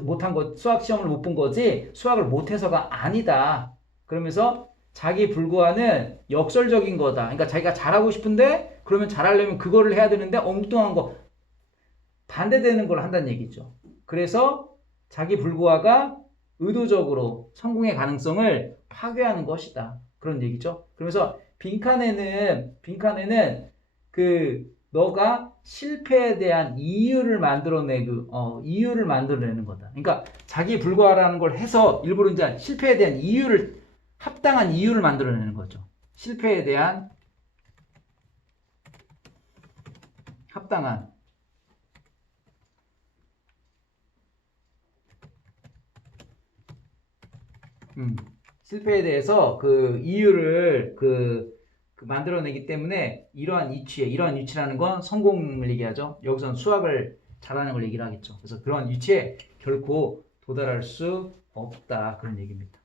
못한 거, 수학 시험을 못 본 거지 수학을 못해서가 아니다. 그러면서 자기 불구하는 역설적인 거다. 그러니까 자기가 잘하고 싶은데 그러면 잘하려면 그거를 해야 되는데 엉뚱한 거 반대되는 걸 한다는 얘기죠. 그래서 자기 불구화가 의도적으로 성공의 가능성을 파괴하는 것이다. 그런 얘기죠. 그러면서 빈칸에는 그 너가 실패에 대한 이유를 이유를 만들어내는 거다. 그러니까 자기 불과라는 걸 해서 일부러 이제 실패에 대한 이유를 합당한 이유를 만들어내는 거죠. 실패에 대한 합당한 실패에 대해서 그 이유를 만들어내기 때문에 이러한 이치라는 건 성공을 얘기하죠. 여기서는 수학을 잘하는 걸 얘기를 하겠죠. 그래서 그러한 이치에 결코 도달할 수 없다. 그런 얘기입니다.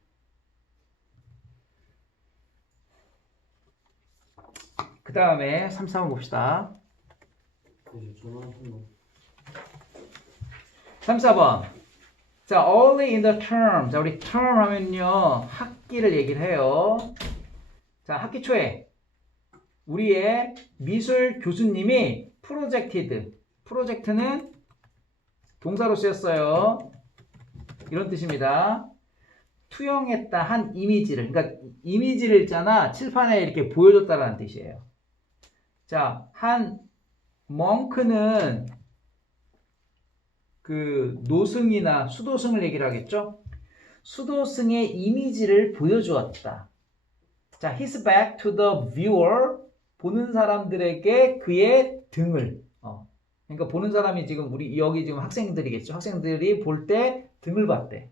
그 다음에 3, 4번 봅시다. 3, 4번. 자, early in the term. 자, 우리 term 하면요. 학기를 얘기를 해요. 자, 학기 초에 우리의 미술 교수님이 프로젝트는 동사로 쓰였어요. 이런 뜻입니다. 투영했다 한 이미지를, 그러니까 이미지를 있잖아. 칠판에 이렇게 보여줬다라는 뜻이에요. 자, 한 멍크는 그 노승이나 수도승을 얘기를 하겠죠. 수도승의 이미지를 보여주었다. 자, his back to the viewer. 보는 사람들에게 그의 등을. 그러니까 보는 사람이 지금 우리 여기 지금 학생들이겠죠. 학생들이 볼 때 등을 봤대.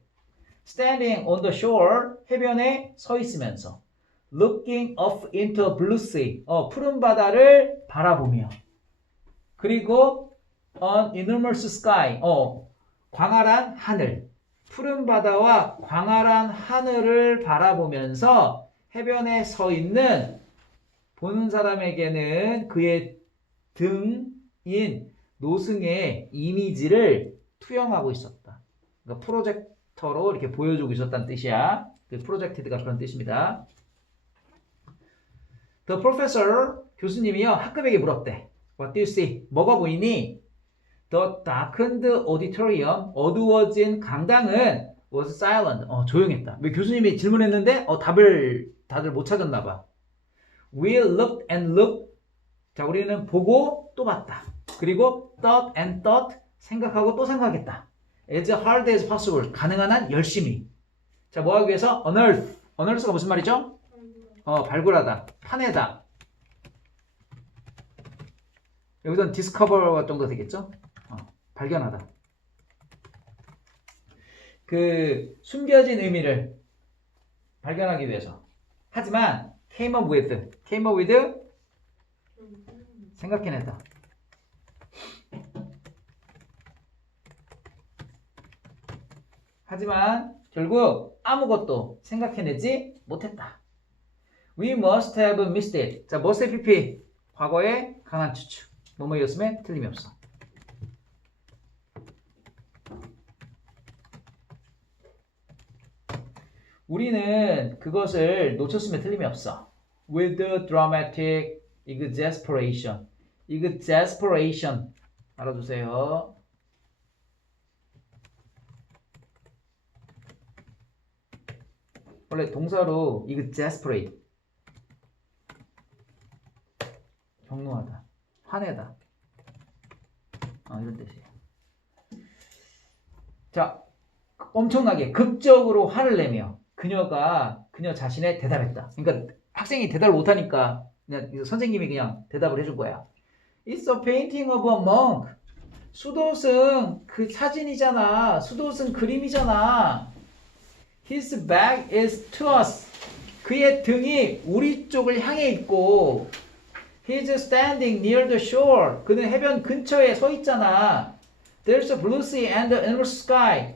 Standing on the shore. 해변에 서 있으면서. Looking up into blue sea. 푸른 바다를 바라보며. 그리고 an enormous sky. 광활한 하늘. 푸른 바다와 광활한 하늘을 바라보면서 해변에 서 있는 보는 사람에게는 그의 등인 노승의 이미지를 투영하고 있었다. 그러니까 프로젝터로 이렇게 보여주고 있었다는 뜻이야. 그 프로젝티드가 그런 뜻입니다. The professor, 교수님이요, 학급에게 물었대. What do you see? 뭐가 보이니? The darkened auditorium, 어두워진 강당은 was silent, 조용했다. 왜 교수님이 질문했는데 답을 다들 못 찾았나 봐. We looked and looked. 자, 우리는 보고 또 봤다. 그리고 thought and thought, 생각하고 또 생각했다. As hard as possible, 가능한 한 열심히. 자, 뭐 하기 위해서? unearth. unearth가 무슨 말이죠? 발굴하다, 파내다. 여기서는 discover 정도 되겠죠? 발견하다. 그 숨겨진 의미를 발견하기 위해서. 하지만 came up with 생각해내다. 하지만 결국 아무것도 생각해내지 못했다. We must have missed it. 자, must have pp. 과거의 강한 추측. 뭐뭐였음에 틀림이 없어. 우리는 그것을 놓쳤음에 틀림이 없어. With dramatic exasperation. exasperation. 알아두세요. 원래 동사로 exasperate. 경노하다. 화내다. 이런 뜻이에요. 자, 엄청나게 극적으로 화를 내며 그녀 자신에 대답했다. 그러니까 학생이 대답을 못하니까 그냥 선생님이 그냥 대답을 해준 거야. It's a painting of a monk. 수도승 그 사진이잖아. 수도승 그림이잖아. His back is to us. 그의 등이 우리 쪽을 향해 있고 He's standing near the shore. 그는 해변 근처에 서 있잖아. There's a blue sea and an enormous sky.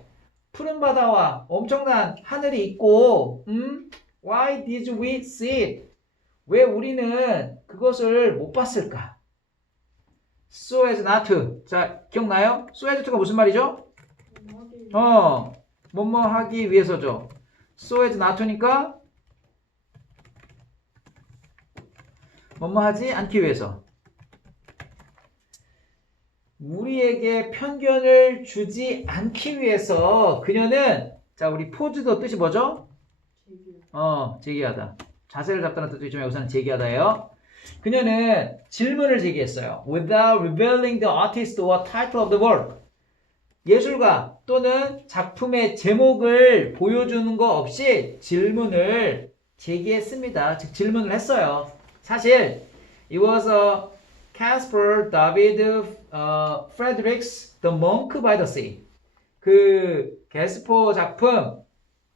푸른 바다와 엄청난 하늘이 있고, Why did we see it? 왜 우리는 그것을 못 봤을까? So as not to. 자, 기억나요? So as to가 무슨 말이죠? 뭐뭐 하기 위해서죠. so as not to니까 뭐뭐 하지 않기 위해서. 우리에게 편견을 주지 않기 위해서 그녀는 자 우리 포즈도 뜻이 뭐죠? 제기하다. 자세를 잡다는 뜻도 있지만 여기서는 제기하다예요. 그녀는 질문을 제기했어요. Without revealing the artist or title of the work. 예술가 또는 작품의 제목을 보여주는 거 없이 질문을 제기했습니다. 즉 질문을 했어요. 사실 it was Caspar David Friedrichs The Monk by the Sea. 그 게스포 작품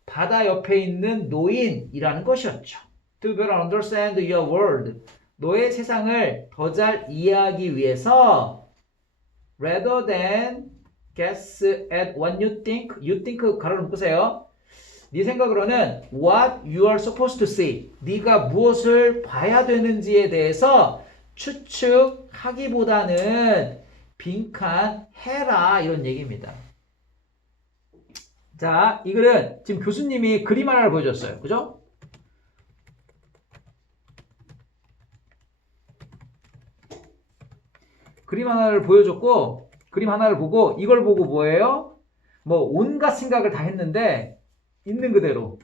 바다 옆에 있는 노인이라는 것이었죠. To better understand your world. 너의 세상을 더 잘 이해하기 위해서 rather than guess at what you think 가로를 묶으세요. 네 생각으로는 what you are supposed to see. 네가 무엇을 봐야 되는지에 대해서 추측하기보다는 빈칸해라 이런 얘기입니다. 자, 이 글은 지금 교수님이 그림 하나를 보여줬어요. 그죠? 그림 하나를 보여줬고 그림 하나를 보고 이걸 보고 뭐예요? 뭐 온갖 생각을 다 했는데 있는 그대로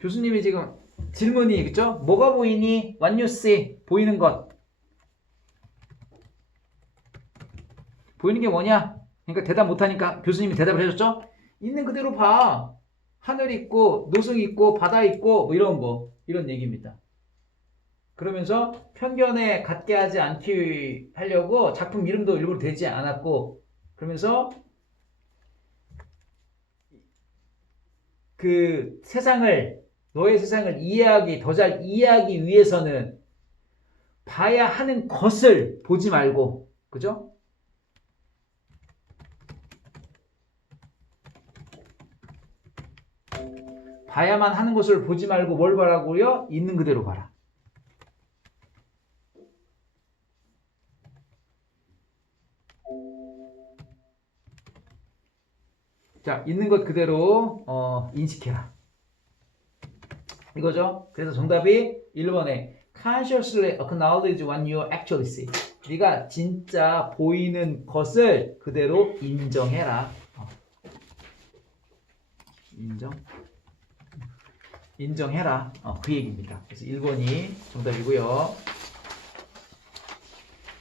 교수님이 지금 질문이 그죠? 뭐가 보이니? What you see? 보이는 것. 보이는 게 뭐냐? 그러니까 대답 못하니까 교수님이 대답을 해줬죠? 있는 그대로 봐. 하늘 있고 노승 있고 바다 있고 뭐 이런 거. 이런 얘기입니다. 그러면서 편견에 갖게 하지 않기 하려고 작품 이름도 일부러 대지 않았고 그러면서 그 세상을 너의 세상을 이해하기 더 잘 이해하기 위해서는 봐야 하는 것을 보지 말고 그죠? 봐야만 하는 것을 보지 말고 뭘 보라고요? 있는 그대로 봐라. 자, 있는 것 그대로 인식해라. 이거죠? 그래서 정답이 1번에 consciously acknowledge what you actually see. 네가 진짜 보이는 것을 그대로 인정해라. 인정해라. 그 얘기입니다. 그래서 1번이 정답이고요.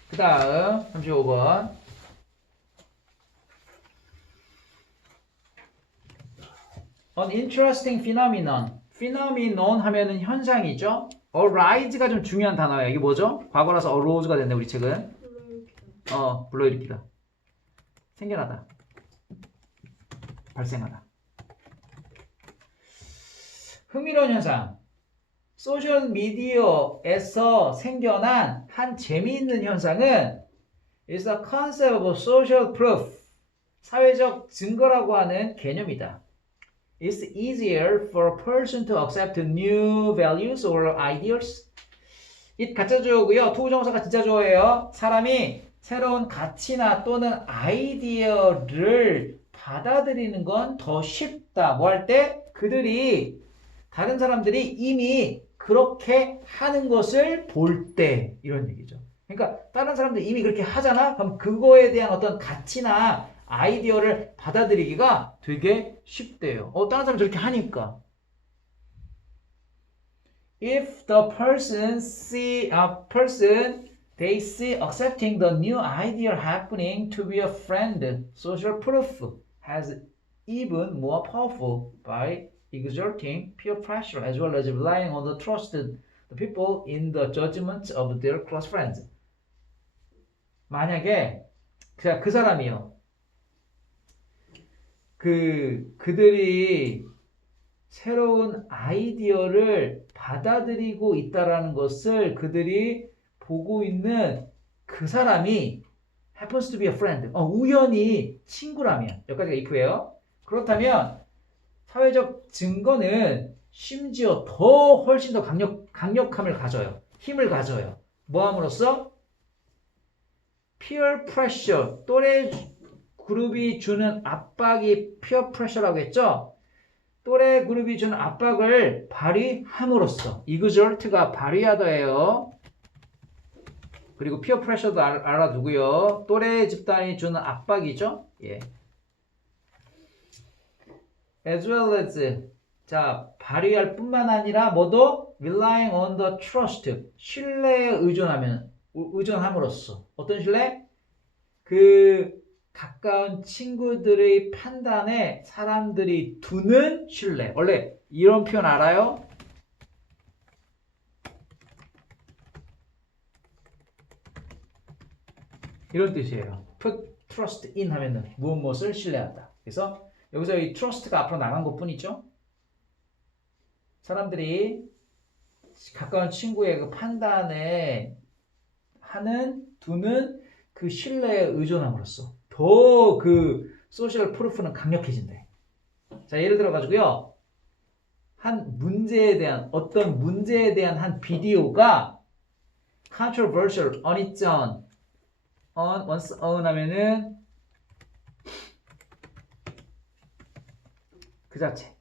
그 다음 35번. An interesting phenomenon. phenomenon 하면은 현상이죠. arise가 좀 중요한 단어예요. 이게 뭐죠? 과거라서 arose가 됐네 우리 책은. 불러일으키다. 생겨나다. 발생하다. 흥미로운 현상. 소셜미디어에서 생겨난 한 재미있는 현상은 is a concept of social proof. 사회적 증거라고 하는 개념이다. It's easier for a person to accept new values or ideas. it 가짜 주어고요. 투부정사가 진짜 주어예요. 사람이 새로운 가치나 또는 아이디어를 받아들이는 건 더 쉽다. 뭐 할 때? 그들이 다른 사람들이 이미 그렇게 하는 것을 볼 때 이런 얘기죠. 그러니까 다른 사람들이 이미 그렇게 하잖아? 그럼 그거에 대한 어떤 가치나 아이디어를 받아들이기가 되게 쉽대요. 다른 사람이 저렇게 하니까. If the they see accepting the new idea happening to be a friend, social proof has even more powerful by exerting peer pressure as well as relying on the trusted the people in the judgment of their close friends. 만약에 그 사람이요. 그들이 새로운 아이디어를 받아들이고 있다라는 것을 그들이 보고 있는 그 사람이 happens to be a friend. 우연히 친구라면 여기까지가 if예요. 그렇다면 사회적 증거는 심지어 훨씬 더 강력함을 가져요. 힘을 가져요. 뭐함으로써? peer pressure, 또래 그룹이 주는 압박이 peer pressure라고 했죠? 또래 그룹이 주는 압박을 발휘함으로써 exert가 발휘하다예요. 그리고 peer pressure도 알아두고요. 또래 집단이 주는 압박이죠. 예. as well as 자 발휘할 뿐만 아니라 뭐도 relying on the trust 신뢰에 의존함으로써 어떤 신뢰? 그 가까운 친구들의 판단에 사람들이 두는 신뢰. 원래 이런 표현 알아요? 이런 뜻이에요. put trust in 하면은 무엇을 신뢰한다. 그래서 여기서 이 trust가 앞으로 나간 것 뿐이죠. 사람들이 가까운 친구의 그 판단에 두는 그 신뢰에 의존함으로써 더 그 소셜 프루프는 강력해진대. 자, 예를 들어 가지고요. 어떤 문제에 대한 한 비디오가 controversial on its own. once own 하면은 그 자체.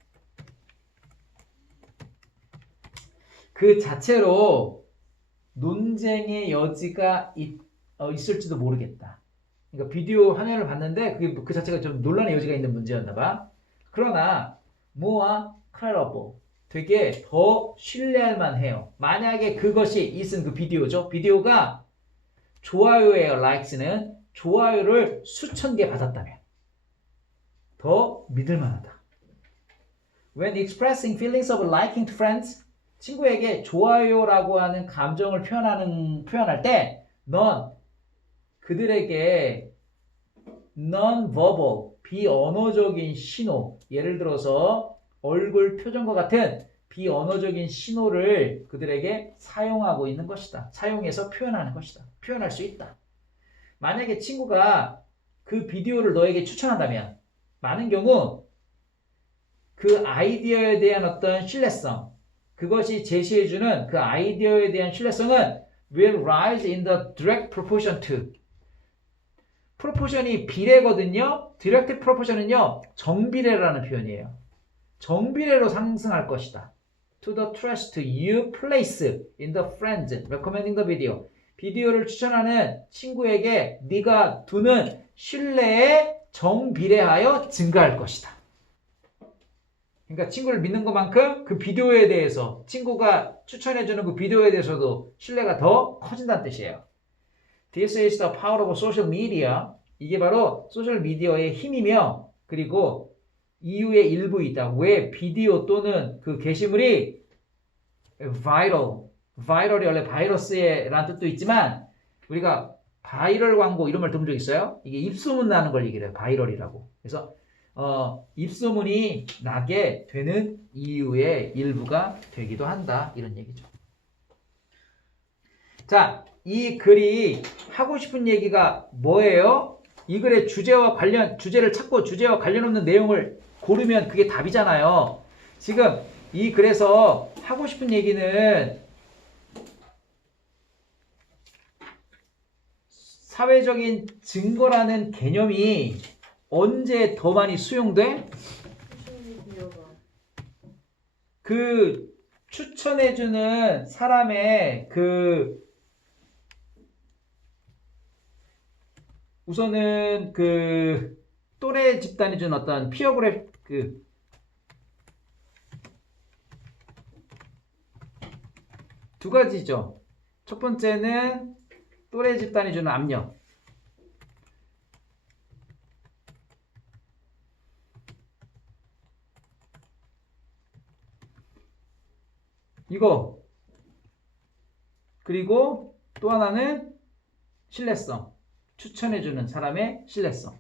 그 자체로 논쟁의 여지가 있을지도 모르겠다. 그러니까 비디오 화면을 봤는데 그 자체가 좀 논란의 여지가 있는 문제였나 봐. 그러나 more credible, 되게 더 신뢰할 만해요. 만약에 그것이 있은 그 비디오죠. 비디오가 좋아요예요. likes는 좋아요를 수천 개 받았다면 더 믿을 만하다. When expressing feelings of liking to friends, 친구에게 좋아요라고 하는 감정을 표현할 때 넌 그들에게 non-verbal, 비언어적인 신호, 예를 들어서 얼굴 표정과 같은 비언어적인 신호를 그들에게 사용하고 있는 것이다. 사용해서 표현하는 것이다. 표현할 수 있다. 만약에 친구가 그 비디오를 너에게 추천한다면 많은 경우 그 아이디어에 대한 어떤 신뢰성, 그것이 제시해주는 그 아이디어에 대한 신뢰성은 will rise in the direct proportion to. 프로포션이 비례거든요. direct proportion은요. 정비례라는 표현이에요. 정비례로 상승할 것이다. to the trust you place in the friends recommending the video. 비디오를 추천하는 친구에게 네가 두는 신뢰에 정비례하여 증가할 것이다. 그러니까 친구를 믿는 것만큼 그 비디오에 대해서 친구가 추천해주는 그 비디오에 대해서도 신뢰가 더 커진다는 뜻이에요. This is the power of social media. 이게 바로 소셜 미디어의 힘이며 그리고 이유의 일부 있다. 왜 비디오 또는 그 게시물이 바이럴이 원래 바이러스라는 뜻도 있지만 우리가 바이럴 광고 이런 말 들은 적 있어요? 이게 입소문 나는 걸 얘기해요. 바이럴이라고. 그래서 입소문이 나게 되는 이유의 일부가 되기도 한다. 이런 얘기죠. 자, 이 글이 하고 싶은 얘기가 뭐예요? 이 글의 주제를 찾고 주제와 관련 없는 내용을 고르면 그게 답이잖아요. 지금 이 글에서 하고 싶은 얘기는 사회적인 증거라는 개념이 언제 더 많이 수용돼? 그 추천해주는 사람의 우선은 또래 집단이 준 어떤 피어그래프 두 가지죠. 첫 번째는 또래 집단이 주는 압력. 이거. 그리고 또 하나는 신뢰성. 추천해주는 사람의 신뢰성.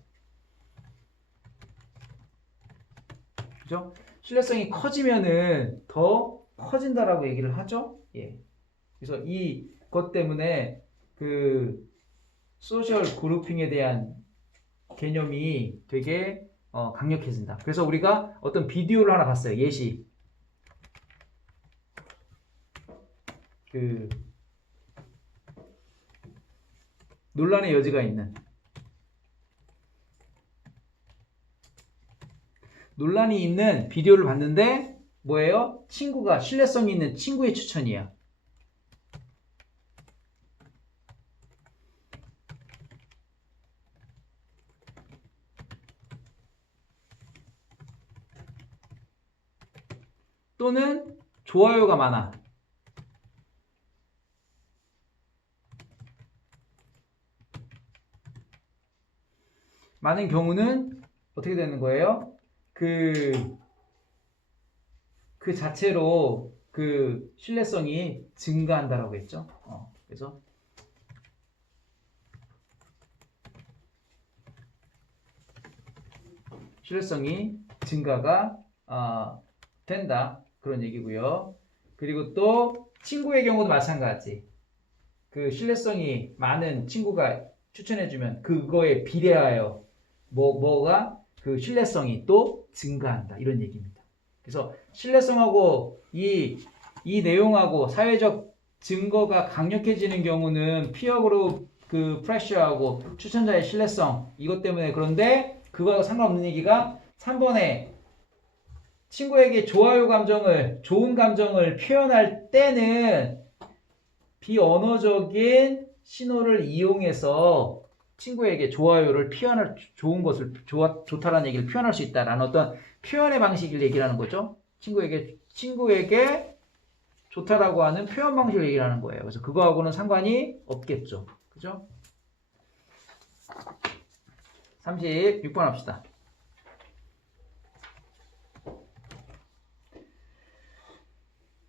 그죠? 신뢰성이 커지면은 더 커진다라고 얘기를 하죠. 예. 그래서 이것 때문에 소셜 그룹핑에 대한 개념이 되게 강력해진다. 그래서 우리가 어떤 비디오를 하나 봤어요. 예시. 논란의 여지가 있는. 논란이 있는 비디오를 봤는데 뭐예요? 친구가 신뢰성이 있는 친구의 추천이야. 또는 좋아요가 많아. 많은 경우는 어떻게 되는 거예요? 그 자체로 그 신뢰성이 증가한다라고 했죠. 그래서 신뢰성이 증가가 된다. 그런 얘기고요. 그리고 또 친구의 경우도 마찬가지. 그 신뢰성이 많은 친구가 추천해주면 그거에 비례하여 뭐가 그 신뢰성이 또 증가한다. 이런 얘기입니다. 그래서 신뢰성하고 이 내용하고 사회적 증거가 강력해지는 경우는 피어그룹 그 프레셔하고 추천자의 신뢰성 이것 때문에 그런데 그거하고 상관없는 얘기가 3번에 친구에게 좋아요 감정을 좋은 감정을 표현할 때는 비언어적인 신호를 이용해서 친구에게 좋아요를 표현할 좋은 것을 좋다라는 얘기를 표현할 수 있다라는 어떤 표현의 방식을 얘기하는 거죠. 친구에게 좋다라고 하는 표현 방식을 얘기하는 거예요. 그래서 그거하고는 상관이 없겠죠. 그죠? 36번 합시다.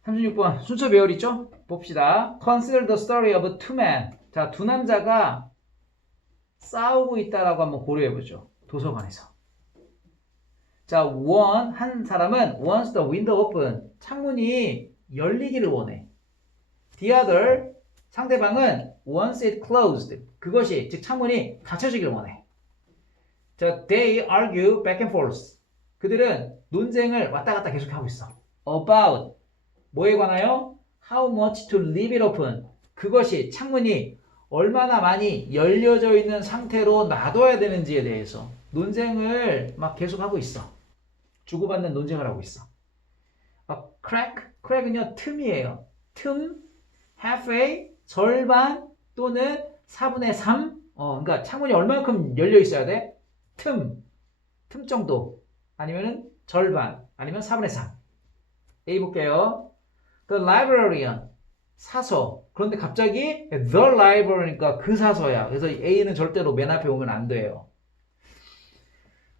36번 순서 배열 있죠? 봅시다. Consider the story of two men. 자, 두 남자가 싸우고 있다라고 한번 고려해보죠. 도서관에서. 자, 한 사람은 wants the window open. 창문이 열리기를 원해. The other, 상대방은 wants it closed. 그것이, 즉 창문이 닫혀지기를 원해. 자, they argue back and forth. 그들은 논쟁을 왔다 갔다 계속하고 있어. About, 뭐에 관하여? How much to leave it open. 그것이 창문이 얼마나 많이 열려져 있는 상태로 놔둬야 되는지에 대해서 논쟁을 막 계속하고 있어. 주고받는 논쟁을 하고 있어. crack은요 틈이에요. 틈, halfway, 절반 또는 4분의 3. 그러니까 창문이 얼마만큼 열려 있어야 돼? 틈 정도. 아니면은 절반, 아니면 4분의 3. A 볼게요. The librarian, 사서. 그런데 갑자기 the libraria니까 그 사서야. 그래서 A는 절대로 맨 앞에 오면 안 돼요.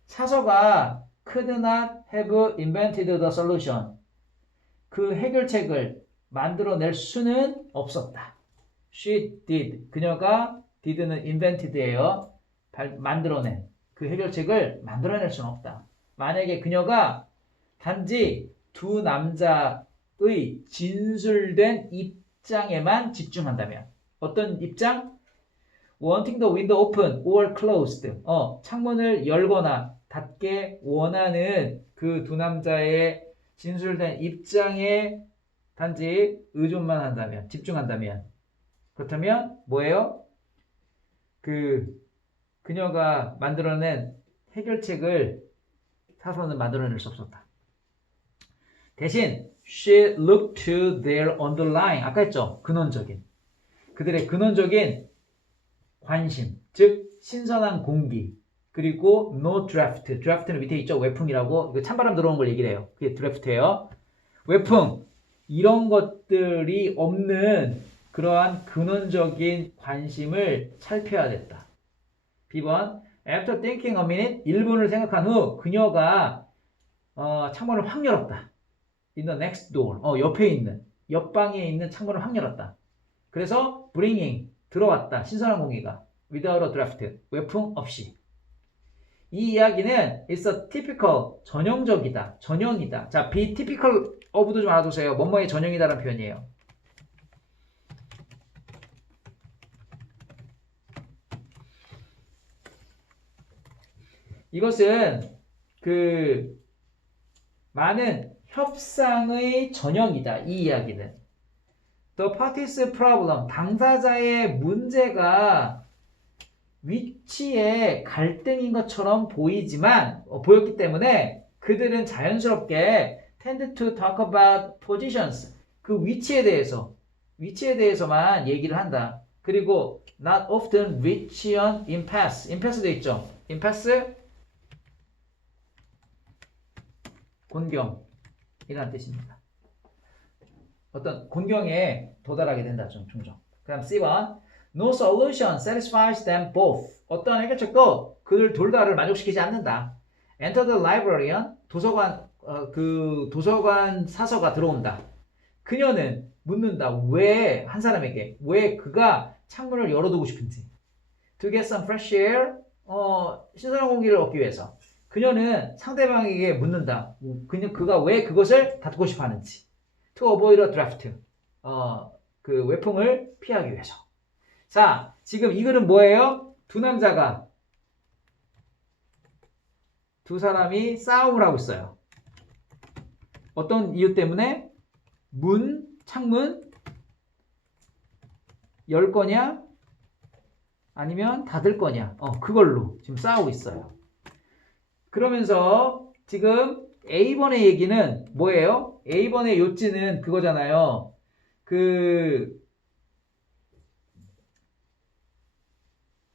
사서가 could not have invented the solution. 그 해결책을 만들어낼 수는 없었다. She did. 그녀가 did는 invented예요. 만들어낸. 그 해결책을 만들어낼 수는 없다. 만약에 그녀가 단지 두 남자의 진술된 입장에만 집중한다면. 어떤 입장? Wanting the window open or closed. 창문을 열거나 닫게 원하는 그 두 남자의 진술된 입장에 단지 의존만 한다면, 집중한다면. 그렇다면 뭐예요? 그녀가 만들어낸 해결책을 사서는 만들어낼 수 없었다. 대신 she looked to their underlying, 아까 했죠? 근원적인. 그들의 근원적인 관심, 즉 신선한 공기, 그리고 no draft. draft는 밑에 있죠? 외풍이라고. 이거 찬바람 들어오는 걸 얘기를 해요. 그게 draft예요. 외풍, 이런 것들이 없는 그러한 근원적인 관심을 살펴야 됐다. B번, after thinking a minute, 1분을 생각한 후 그녀가 창문을 확 열었다. In the next door, 옆에 있는, 옆방에 있는 창문을 확 열었다. 그래서 bringing, 들어왔다. 신선한 공기가. without a draft, 외풍 없이. 이 이야기는 it's a typical, 전형적이다. 전형이다. 자, be typical of도 좀 알아두세요. 뭐뭐의 전형이다라는 표현이에요. 이것은 많은 협상의 전형이다. 이 이야기는. The party's problem, 당사자의 문제가 위치에 갈등인 것처럼 보이지만 보였기 때문에 그들은 자연스럽게 tend to talk about positions. 그 위치에 대해서만 얘기를 한다. 그리고 not often reach on impasse. impasse도 있죠. impasse 곤경이라는 뜻입니다. 어떤 곤경에 도달하게 된다. 종종. 그다음 C1 No solution satisfies them both. 어떤 해결책도 그들 둘 다를 만족시키지 않는다. Enter the librarian. 도서관 사서가 들어온다. 그녀는 묻는다. 왜 한 사람에게 왜 그가 창문을 열어두고 싶은지. To get some fresh air. 신선한 공기를 얻기 위해서. 그녀는 상대방에게 묻는다. 그가 왜 그것을 닫고 싶어 하는지. To avoid a draft. 그 외풍을 피하기 위해서. 자, 지금 이 글은 뭐예요? 두 사람이 싸움을 하고 있어요. 어떤 이유 때문에? 창문 열 거냐? 아니면 닫을 거냐? 그걸로 지금 싸우고 있어요. 그러면서 지금 A번의 얘기는 뭐예요? A번의 요지는 그거잖아요.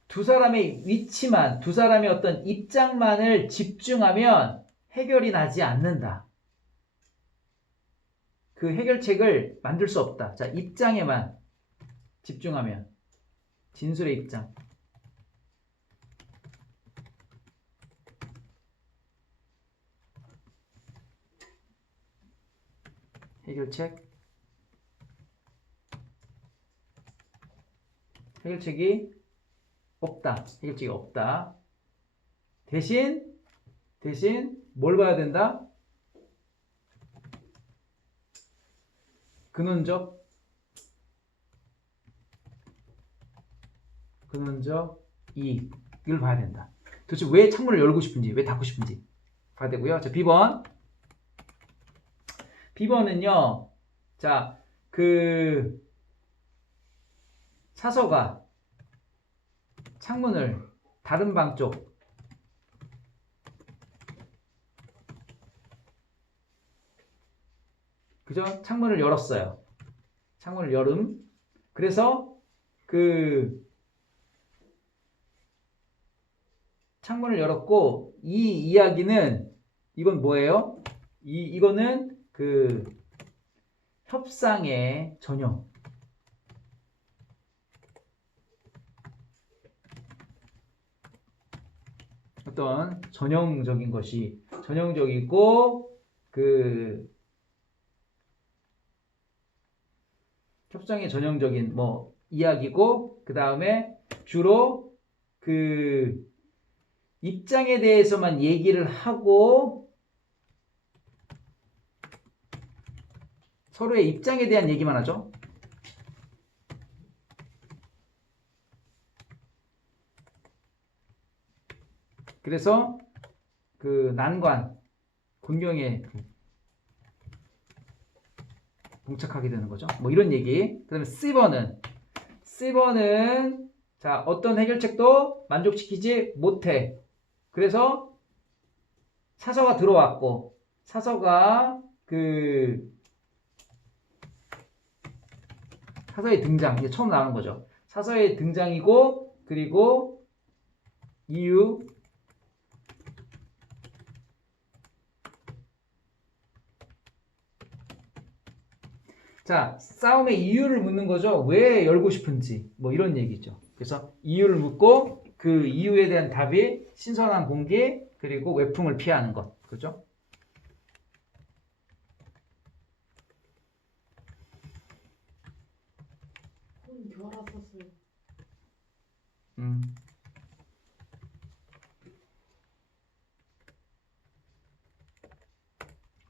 두 사람의 위치만, 두 사람의 어떤 입장만을 집중하면 해결이 나지 않는다. 그 해결책을 만들 수 없다. 자, 입장에만 집중하면. 진술의 입장. 해결책이 없다. 해결책이 없다. 대신 뭘 봐야 된다? 근원적 이익을 봐야 된다. 도대체 왜 창문을 열고 싶은지, 왜 닫고 싶은지 봐야 되고요. 자, B번은요. 자, 사서가 창문을 다른 방 쪽 그죠? 창문을 열었어요. 창문을 열음. 그래서 창문을 열었고 이 이야기는 이건 뭐예요? 이거는 협상의 전형. 어떤 전형적이고 협상의 전형적인 이야기고 그 다음에 주로 입장에 대해서만 얘기를 하고 서로의 입장에 대한 얘기만 하죠. 그래서 난관, 곤경에 봉착하게 되는 거죠. 이런 얘기. 그 다음에 C번은 자, 어떤 해결책도 만족시키지 못해. 그래서 사서가 들어왔고 사서가 사서의 등장, 이제 처음 나오는 거죠. 사서의 등장이고 그리고 이유 자, 싸움의 이유를 묻는 거죠. 왜 열고 싶은지 이런 얘기죠. 그래서 이유를 묻고 그 이유에 대한 답이 신선한 공기 그리고 외풍을 피하는 것. 그죠? 알았었어요.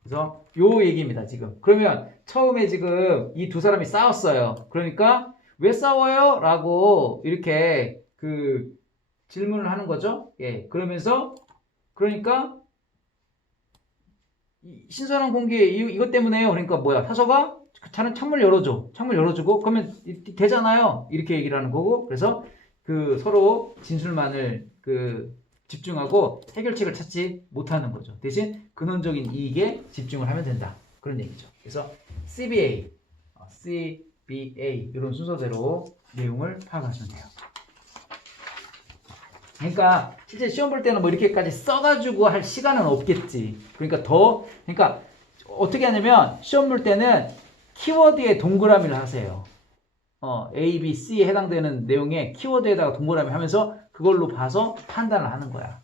그래서 요 얘기입니다, 지금. 그러면 처음에 지금 이 두 사람이 싸웠어요. 그러니까 왜 싸워요? 라고 이렇게 질문을 하는 거죠. 예. 그러니까 신선한 공기 이것 때문에요. 그러니까 뭐야? 사서가 자는 창문을 열어줘. 창문을 열어주고 그러면 되잖아요. 이렇게 얘기를 하는 거고. 그래서 그 서로 진술만을 그 집중하고 해결책을 찾지 못하는 거죠. 대신 근원적인 이익에 집중을 하면 된다. 그런 얘기죠. 그래서 CBA 이런 순서대로 내용을 파악하시면 돼요. 그러니까 실제 시험 볼 때는 뭐 이렇게까지 써가지고 할 시간은 없겠지. 그러니까 어떻게 하냐면 시험 볼 때는 키워드에 동그라미를 하세요. A, B, C에 해당되는 내용에 키워드에다가 동그라미 하면서 그걸로 봐서 판단을 하는 거야.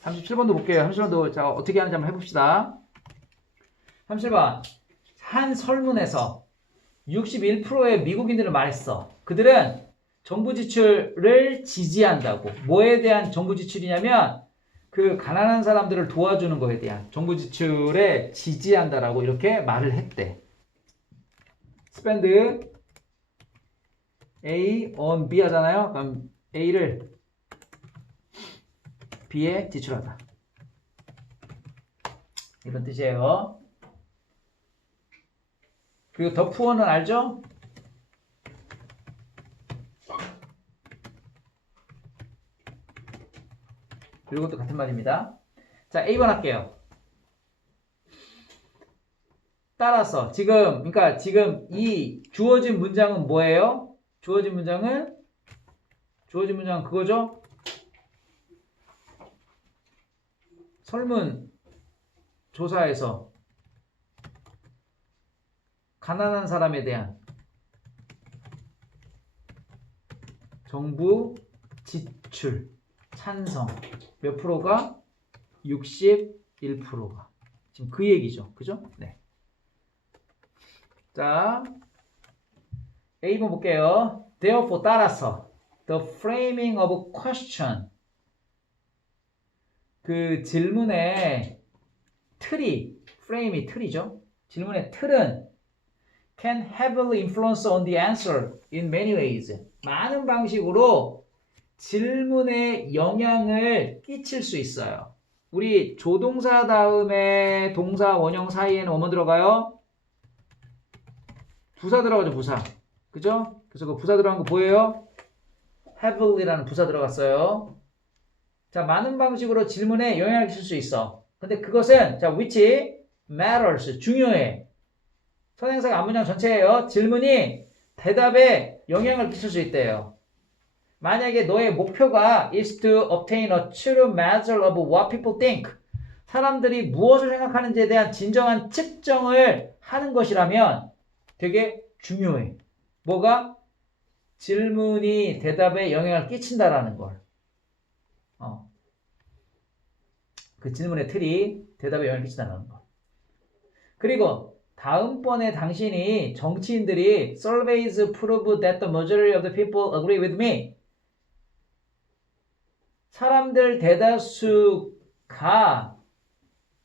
37번도 볼게요. 37번도 자 어떻게 하는지 한번 해봅시다. 37번 한 설문에서 61%의 미국인들은 말했어. 그들은 정부 지출을 지지한다고. 뭐에 대한 정부 지출이냐면 그 가난한 사람들을 도와주는 거에 대한 정부 지출에 지지한다라고 이렇게 말을 했대. spend A on B 하잖아요. 그럼 A를 B에 지출하다. 이런 뜻이에요. 그리고 더 푸어는 알죠? 이것도 같은 말입니다. 자, A번 할게요. 따라서 지금 이 주어진 문장은 뭐예요? 주어진 문장은 그거죠? 설문 조사에서 가난한 사람에 대한 정부 지출 찬성 몇 프로가? 61%가. 지금 그 얘기죠. 그죠? 네. 자, A번 볼게요. Therefore 따라서 the framing of question 그 질문의 틀이 frame이 틀이죠. 질문의 틀은 can heavily influence on the answer in many ways. 많은 방식으로 질문에 영향을 끼칠 수 있어요. 우리 조동사 다음에 동사 원형 사이에는 뭐뭐 들어가요? 부사 들어가죠, 부사. 그죠? 그래서 그 부사 들어간 거 보여요? heavily라는 부사 들어갔어요. 자, 많은 방식으로 질문에 영향을 끼칠 수 있어. 근데 그것은, 자, which matters, 중요해. 선행사가 앞문장 전체예요. 질문이 대답에 영향을 끼칠 수 있대요. 만약에 너의 목표가 is to obtain a true measure of what people think. 사람들이 무엇을 생각하는지에 대한 진정한 측정을 하는 것이라면 되게 중요해. 뭐가? 질문이 대답에 영향을 끼친다라는 걸. 그 질문의 틀이 대답에 영향을 끼친다는 거. 그리고 다음번에 당신이 정치인들이 surveys prove that the majority of the people agree with me. 사람들 대다수가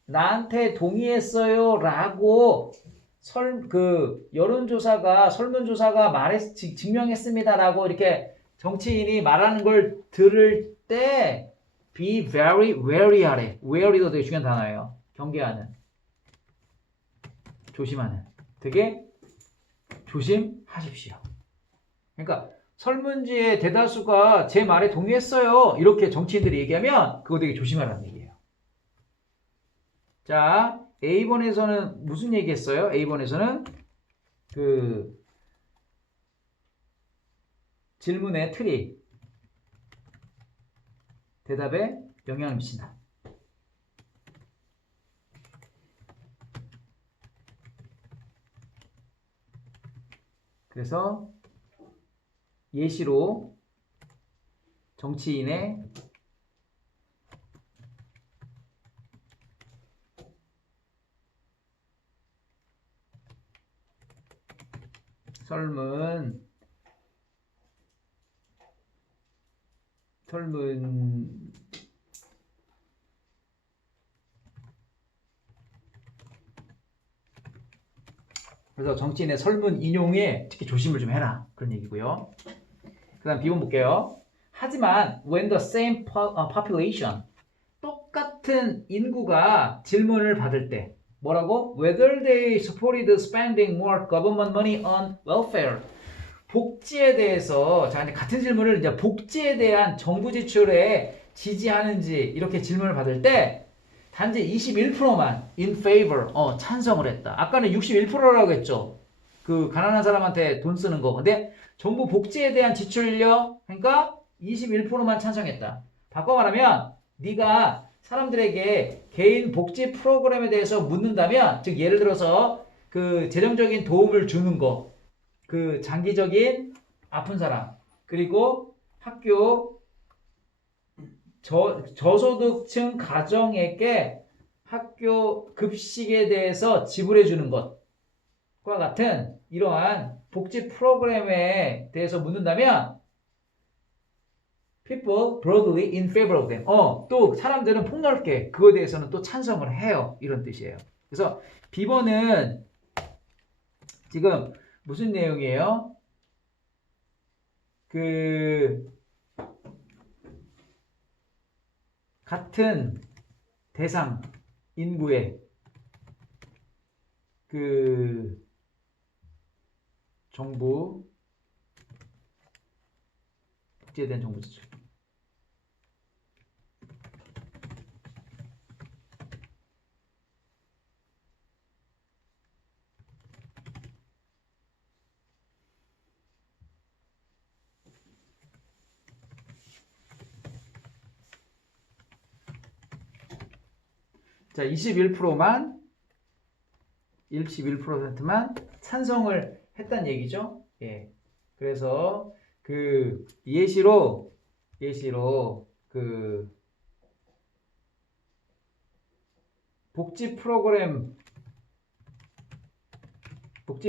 나한테 동의했어요 라고 설문조사가 증명했습니다 라고 이렇게 정치인이 말하는 걸 들을 때 be very wary 하래. wary도 되게 중요한 단어예요. 경계하는. 조심하는. 되게 조심하십시오. 그러니까 설문지의 대다수가 제 말에 동의했어요. 이렇게 정치인들이 얘기하면 그거 되게 조심하라는 얘기예요. 자, A번에서는 무슨 얘기했어요? A번에서는 그 질문의 틀이 대답에 영향을 미친다. 그래서 예시로 정치인의 설문 그래서 정치인의 설문 인용에 특히 조심을 좀 해라. 그런 얘기고요. 그 다음 B번 볼게요. 하지만 when the same population 똑같은 인구가 질문을 받을 때 뭐라고? Whether they supported spending more government money on welfare 복지에 대해서 자, 이제 같은 질문을 이제 복지에 대한 정부 지출에 지지하는지 이렇게 질문을 받을 때 단지 21%만 in favor 찬성을 했다. 아까는 61%라고 했죠. 그 가난한 사람한테 돈 쓰는 거. 근데 정부 복지에 대한 지출요. 그러니까 21%만 찬성했다. 바꿔 말하면 네가 사람들에게 개인 복지 프로그램에 대해서 묻는다면 즉 예를 들어서 그 재정적인 도움을 주는 거 그 장기적인 아픈 사람 그리고 학교 저소득층 가정에게 학교 급식에 대해서 지불해 주는 것과 같은 이러한 복지 프로그램에 대해서 묻는다면 people broadly in favor of them. 또 사람들은 폭넓게 그거에 대해서는 또 찬성을 해요. 이런 뜻이에요. 그래서 B번은 지금 무슨 내용이에요? 같은 대상 인구의 정부 복지에 대한 정부 지출. 자, 21%만 21%만 찬성을 했단 얘기죠. 예. 그래서 예시로 복지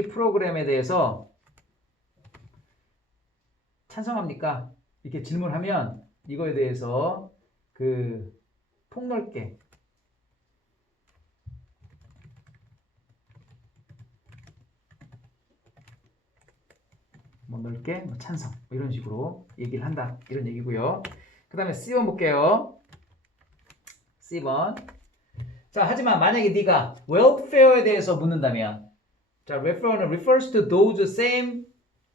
프로그램에 대해서 찬성합니까? 이렇게 질문하면 이거에 대해서 폭넓게 넓게 찬성 이런 식으로 얘기를 한다 이런 얘기고요. 그 다음에 C번 볼게요. C번. 자, 하지만 만약에 네가 welfare에 대해서 묻는다면 자, welfare는 refers to those same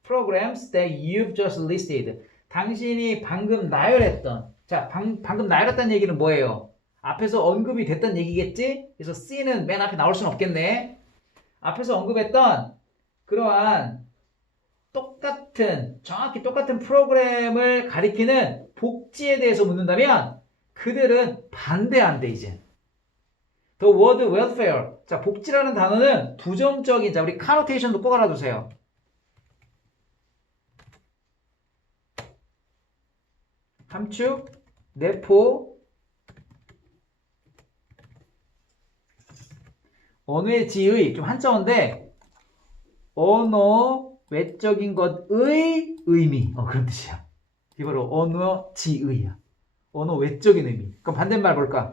programs that you've just listed. 당신이 방금 나열했던 자, 방금 나열했다는 얘기는 뭐예요? 앞에서 언급이 됐던 얘기겠지? 그래서 C는 맨 앞에 나올 수는 없겠네. 앞에서 언급했던 그러한 정확히 똑같은 프로그램을 가리키는 복지에 대해서 묻는다면 그들은 반대한대 이제. The word welfare. 자, 복지라는 단어는 부정적인 자, 우리 카노테이션도 꼭 알아두세요. 함축, 내포, 언어의 지의 좀 한자어인데 언어 외적인 것의 의미 그런 뜻이야. 이거로 언어 지의야. 언어 외적인 의미. 그럼 반대말 볼까?